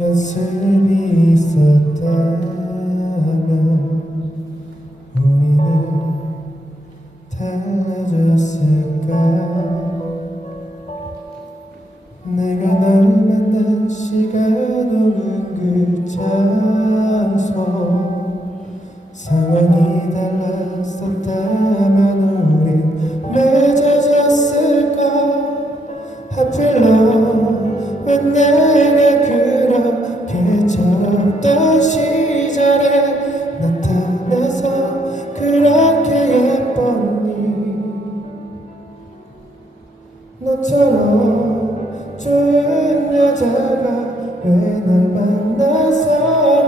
연습이 있었다면 우리는 달라졌을까? 내가 널 만난 시간 내게 그렇게 철없던 시절에 나타나서 그렇게 예뻤니? 너처럼 좋은 여자가 왜 날 만나서